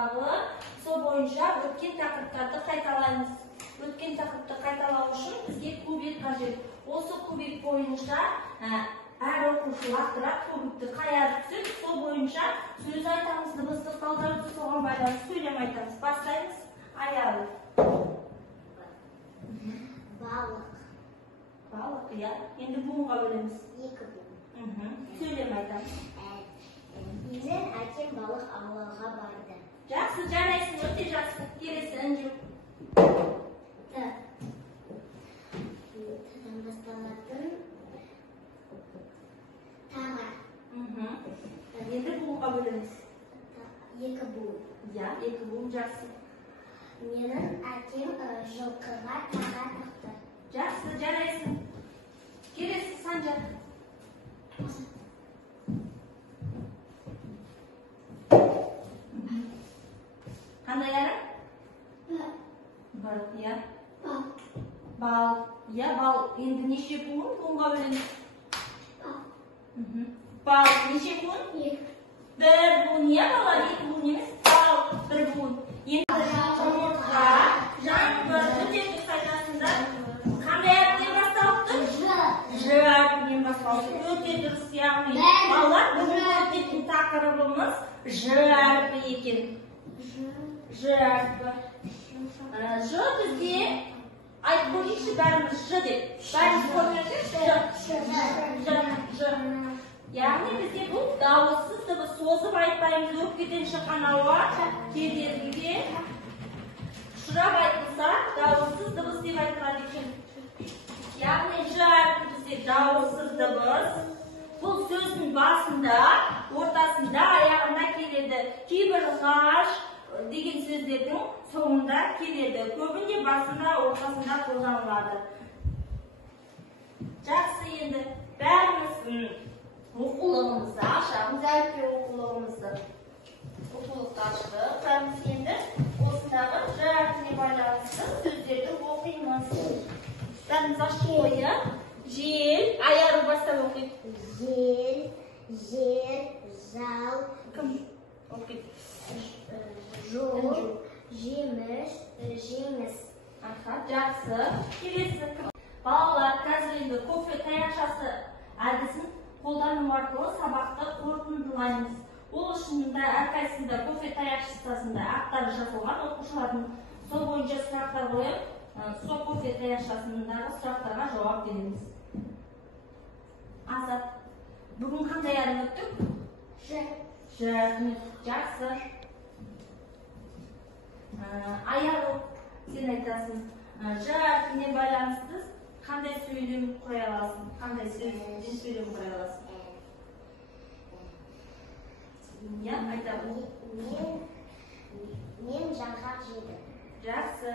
дагы сол боюнча өткен тақырыптарды кайталайбыз. Өткен тақырыпты кайталау үшін бізге кубик қажет. Осы кубик бойынша әр оқушы лақтырып кубикті қайырып түсіп, сол бойынша сөз айтамыз, дыбыстық талдарды соған байланысты сөйлем айтамыз. Бастаймыз. Аяғы. Балық. Балық, иә. Енді буынға бөлеміз. 2 буын. Сөйлем айтамыз. Менің әкем балық аулауға барды. Жақсы, жарайсың, өте жақсы. Келесі інжу. Тадан басталатын таңа. Енді буынға бөлеміз. 2 буын. Иә, 2 буын жақсы. Менің әкем жылқыға таға тақты. Жақсы, жарайсың. Келесі Санжар. Қандай әріп? Бір, иә. Бал. Иә, бал. Енді неше буын? Буынға бөлеміз. Бал. Неше буын? 2. Bir buğun. Иә, балар? 2 буын емес. Бал. 1 буын. Енді жұмыртқа, жаңбыр, өтетін қайтасында қандай әріптен басталыпты? Ж әрпінен басталыпты. Өте дұрыс, яғни балалар, бүгінгі өтетін тақырыбымыз Ж әрпі екен. Ж әрпі. Ж бізде айтып көрейікші бәріміз Ж деп. Бәріміз көрмесек Ж. Яғни бізде бұл дауыссыз дыбыс, созып айтпаймыз, өкпеден шыққан ауа кедергіге ұшырап айтылса, дауыссыз дыбыс деп айтылады екен. Яғни Ж әрпі бізде дауыссыз дыбыс. Бұл сөздің басында, ортасында, аяғында келеді. Кейбір ғаш деген сөздердің соңында келеді. Көбінде басында, ортасында қолданылады. Жақсы, енді бәріміз оқулығымызды ашамыз, әліппе оқулығымызды. Оқулықты аштық. Бәріміз енді осындағы Ж әрпіне байланысты сөздерді оқимыз. Бәріміз аштық ойы. Жел, аяру бастап оқиды. Жел, жер, жал. Кім оқиды? Жол, жеміс, жеңіс. Жақсы. Келесі. Балалар, қазір енді кофе таяқшасы әдісін қолдану арқылы сабақты қорытындылаймыз. Ол үшін әрқайсысында кофе таяқшасында аттары жазылған, оқушылардың сол бойынша сұрақтар қойып, сол кофе таяқшасындағы сұрақтарға жауап береміз. Азат, бүгін қандай әріп өттік? Ж. Жақсы. Аяғы, сен айтасың. Ж әрпіне байланысты қандай сөйлем құра аласың? Қандай сөйлем құра аласың? Иә, айтамын. Мен жаңғақ жедім. Жақсы.